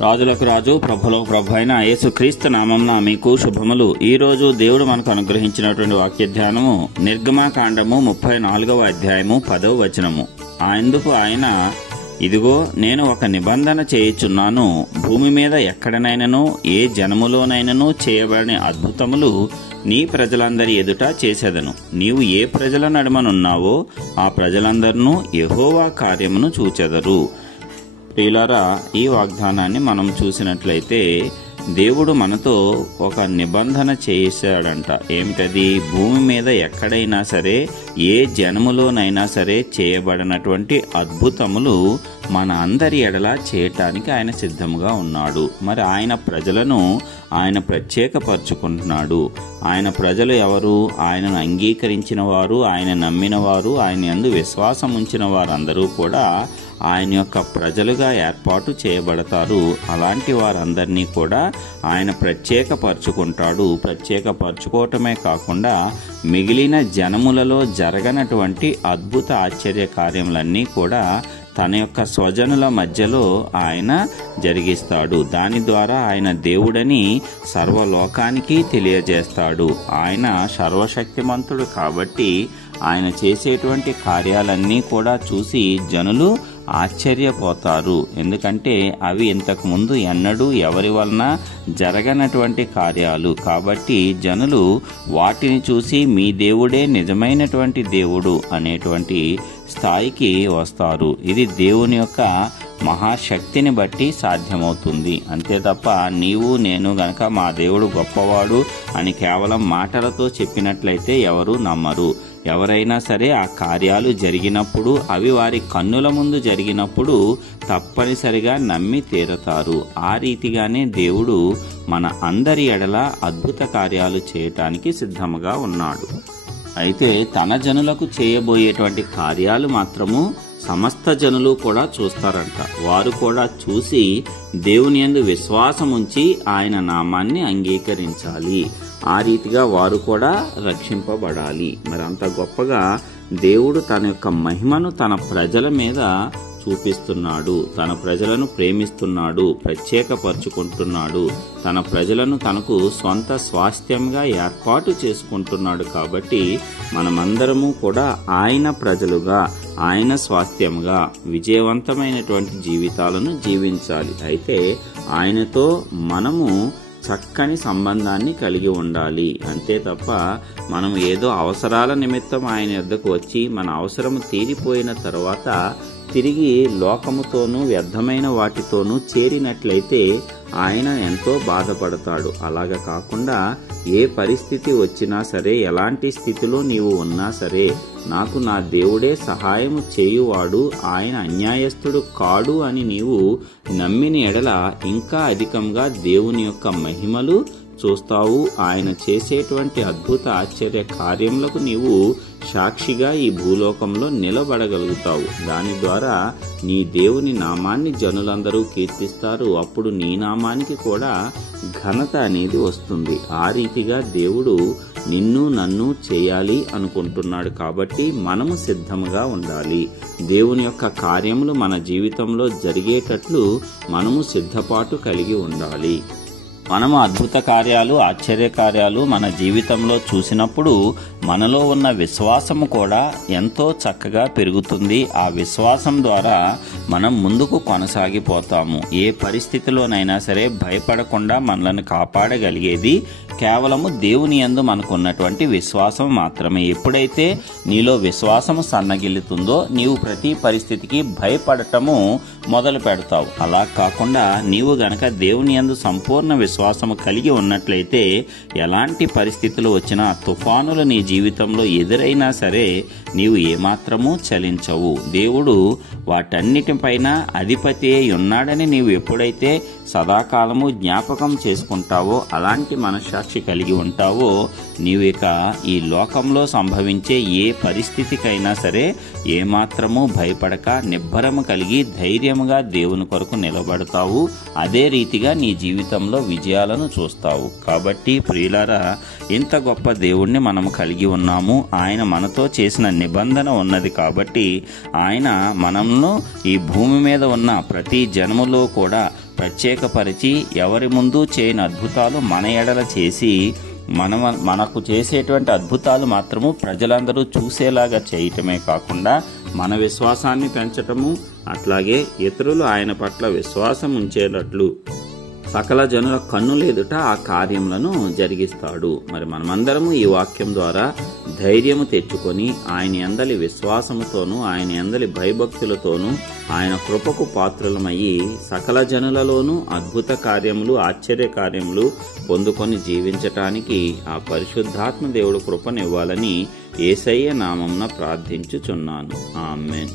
రాజులకు రాజు ప్రభులకు ప్రభు అయిన యేసుక్రీస్తు నామమున మీకు శుభములు. ఈ రోజు దేవుడు మనకు అనుగ్రహించినటువంటి వాక్య ధ్యానము నిర్గమాకాండము 34వ అధ్యాయము 10వ వచనము. అందుకు ఆయన, ఇదిగో నేను ఒక నిబంధన చేయుచున్నాను, భూమి మీద ఎక్కడనైనను ఏ జనములోనైనను చేయబడని అద్భుతములు నీ ప్రజలందరి ఎదుట చేసేదను. నీవు ఏ ప్రజల నడుమనున్నావో ఆ ప్రజలందరినూ యెహోవా కార్యమును చూచెదరు. ప్రియులారా, ఈ వాగ్దానాన్ని మనం చూసినట్లయితే దేవుడు మనతో ఒక నిబంధన చేశాడంట. ఏమిటది? భూమి మీద ఎక్కడైనా సరే ఏ జనములోనైనా సరే చేయబడినటువంటి అద్భుతములు మన అందరి ఎడల చేయటానికి ఆయన సిద్ధముగా ఉన్నాడు. మరి ఆయన ప్రజలను ఆయన ప్రత్యేకపరుచుకుంటున్నాడు. ఆయన ప్రజలు ఎవరు? ఆయనను అంగీకరించిన వారు, ఆయన నమ్మిన వారు, ఆయన యందు విశ్వాసం ఉంచిన వారందరూ కూడా ఆయన యొక్క ప్రజలుగా ఏర్పాటు చేయబడతారు. అలాంటి వారందరినీ కూడా ఆయన ప్రత్యేకపరుచుకుంటాడు. ప్రత్యేకపరుచుకోవటమే కాకుండా మిగిలిన జనములలో జరగనటువంటి అద్భుత ఆశ్చర్య కార్యములన్నీ కూడా తన యొక్క స్వజనుల మధ్యలో ఆయన జరిగిస్తాడు. దాని ద్వారా ఆయన దేవుడని సర్వలోకానికి తెలియజేస్తాడు. ఆయన సర్వశక్తిమంతుడు కాబట్టి ఆయన చేసేటువంటి కార్యాలన్నీ కూడా చూసి జనులు ఆశ్చర్యపోతారు. ఎందుకంటే అవి ఇంతకు ముందు ఎన్నడూ ఎవరి వలన జరగనటువంటి కార్యాలు కాబట్టి జనులు వాటిని చూసి మీ దేవుడే నిజమైనటువంటి దేవుడు అనేటువంటి స్థాయికి వస్తారు. ఇది దేవుని యొక్క మహాశక్తిని బట్టి సాధ్యమవుతుంది. అంతే తప్ప నీవు నేను గనక మా దేవుడు గొప్పవాడు అని కేవలం మాటలతో చెప్పినట్లయితే ఎవరు నమ్మరు. ఎవరైనా సరే ఆ కార్యాలు జరిగినప్పుడు, అవి వారి కన్నుల ముందు జరిగినప్పుడు తప్పనిసరిగా నమ్మి తీరతారు. ఆ రీతిగానే దేవుడు మన అందరి ఎడల అద్భుత కార్యాలు చేయటానికి సిద్ధముగా ఉన్నాడు. అయితే తన జనులకు చేయబోయేటువంటి కార్యాలు మాత్రము సమస్త జనులు కూడా చూస్తారంట. వారు కూడా చూసి దేవుని యందు విశ్వాసం ఉంచి ఆయన నామాన్ని అంగీకరించాలి. ఆ రీతిగా వారు కూడా రక్షింపబడాలి. మరి అంత గొప్పగా దేవుడు తన యొక్క మహిమను తన ప్రజల మీద చూపిస్తున్నాడు. తన ప్రజలను ప్రేమిస్తున్నాడు, ప్రత్యేకపరుచుకుంటున్నాడు. తన ప్రజలను తనకు సొంత స్వాస్థ్యంగా ఏర్పాటు చేసుకుంటున్నాడు. కాబట్టి మనమందరము కూడా ఆయన ప్రజలుగా, ఆయన స్వాస్థ్యంగా విజయవంతమైనటువంటి జీవితాలను జీవించాలి. అయితే ఆయనతో మనము చక్కని సంబంధాన్ని కలిగి ఉండాలి. అంతే తప్ప మనం ఏదో అవసరాల నిమిత్తం ఆయన వద్దకు వచ్చి మన అవసరము తీరిపోయిన తర్వాత తిరిగి లోకముతోనూ వ్యర్థమైన వాటితోనూ చేరినట్లయితే ఆయన ఎంతో బాధపడతాడు. అలాగ కాకుండా ఏ పరిస్థితి వచ్చినా సరే, ఎలాంటి స్థితిలో నీవు ఉన్నా సరే, నాకు నా దేవుడే సహాయము చేయువాడు, ఆయన అన్యాయస్తుడు కాడు అని నీవు నమ్మిన ఎడల ఇంకా అధికంగా దేవుని యొక్క మహిమలు చూస్తావు. ఆయన చేసేటువంటి అద్భుత ఆశ్చర్య కార్యములకు నీవు సాక్షిగా ఈ భూలోకంలో నిలబడగలుగుతావు. దాని ద్వారా నీ దేవుని నామాన్ని జనులందరూ కీర్తిస్తారు. అప్పుడు నీ నామానికి కూడా ఘనత అనేది వస్తుంది. ఆ రీతిగా దేవుడు నిన్ను నన్ను చేయాలి అనుకుంటున్నాడు. కాబట్టి మనము సిద్ధముగా ఉండాలి. దేవుని యొక్క కార్యములు మన జీవితంలో జరిగేటట్లు మనము సిద్ధపాటు కలిగి ఉండాలి. మనము అద్భుత కార్యాలు, ఆశ్చర్య కార్యాలు మన జీవితంలో చూసినప్పుడు మనలో ఉన్న విశ్వాసము కూడా ఎంతో చక్కగా పెరుగుతుంది. ఆ విశ్వాసం ద్వారా మనం ముందుకు కొనసాగిపోతాము. ఏ పరిస్థితిలోనైనా సరే భయపడకుండా మనల్ని కాపాడగలిగేది కేవలము దేవుని యందు మనకున్నటువంటి విశ్వాసం మాత్రమే. ఎప్పుడైతే నీలో విశ్వాసము సన్నగిల్లుతుందో నీవు ప్రతి పరిస్థితికి భయపడటము మొదలు పెడతావు. అలా కాకుండా నీవు గనక దేవుని యందు సంపూర్ణ విశ్వాసము కలిగి ఉన్నట్లయితే ఎలాంటి పరిస్థితులు వచ్చినా, తుఫానులు నీ జీవితంలో ఎదురైనా సరే నీవు ఏమాత్రమూ చలించవు. దేవుడు వాటన్నిటిపైన అధిపతి అయి ఉన్నాడని నీవు ఎప్పుడైతే సదాకాలము జ్ఞాపకం చేసుకుంటావో, అలాంటి మనస్సాక్షి కలిగి ఉంటావో, నీవు ఇక ఈ లోకంలో సంభవించే ఏ పరిస్థితికైనా సరే ఏమాత్రము భయపడక నిబ్బరము కలిగి ధైర్యముగా దేవుని కొరకు నిలబడతావు. అదే రీతిగా నీ జీవితంలో విజయాలను చూస్తావు. కాబట్టి ప్రియులారా, ఇంత గొప్ప దేవుణ్ణి మనము కలిగి ఉన్నాము. ఆయన మనతో చేసిన నిబంధన ఉన్నది కాబట్టి ఆయన మనల్ని ఈ భూమి మీద ఉన్న ప్రతి జన్మలో కూడా ప్రత్యేకపరిచి ఎవరి ముందు చేయని అద్భుతాలు మన ఎడల చేసి మనకు చేసేటువంటి అద్భుతాలు మాత్రము ప్రజలందరూ చూసేలాగా చేయటమే కాకుండా మన విశ్వాసాన్ని పెంచటము, అట్లాగే ఇతరులు ఆయన పట్ల విశ్వాసం ఉంచేటట్లు సకల జనుల కన్నులెదుట ఆ కార్యములను జరిగిస్తాడు. మరి మనమందరము ఈ వాక్యం ద్వారా ధైర్యము తెచ్చుకొని ఆయన యందలి విశ్వాసముతోనూ ఆయన యందలి భయభక్తులతోనూ ఆయన కృపకు పాత్రులమయ్యి సకల జనులలోనూ అద్భుత కార్యములు, ఆశ్చర్య కార్యములు పొందుకొని జీవించటానికి ఆ పరిశుద్ధాత్మ దేవుడు కృపనివ్వాలని యేసయ్య నామమున ప్రార్థించుచున్నాను. ఆమేన్.